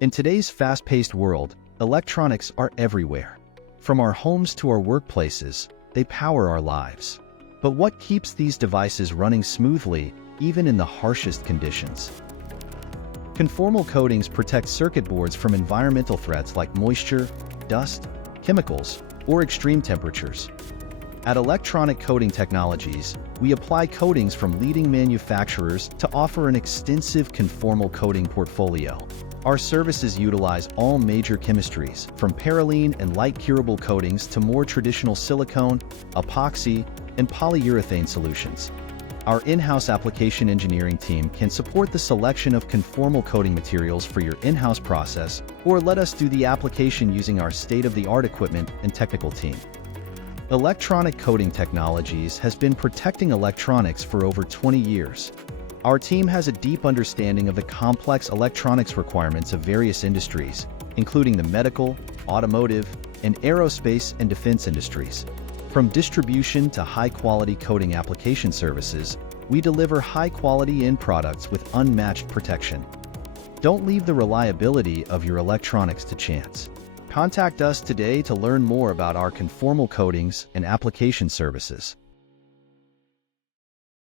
In today's fast-paced world, electronics are everywhere. From our homes to our workplaces, they power our lives. But what keeps these devices running smoothly, even in the harshest conditions? Conformal coatings protect circuit boards from environmental threats like moisture, dust, chemicals, or extreme temperatures. At Electronic Coating Technologies, we apply coatings from leading manufacturers to offer an extensive conformal coating portfolio. Our services utilize all major chemistries, from parylene and light-curable coatings to more traditional silicone, epoxy, and polyurethane solutions. Our in-house application engineering team can support the selection of conformal coating materials for your in-house process, or let us do the application using our state-of-the-art equipment and technical team. Electronic Coating Technologies has been protecting electronics for over 20 years. Our team has a deep understanding of the complex electronics requirements of various industries, including the medical, automotive, and aerospace and defense industries. From distribution to high-quality coating application services, we deliver high-quality end products with unmatched protection. Don't leave the reliability of your electronics to chance. Contact us today to learn more about our conformal coatings and application services.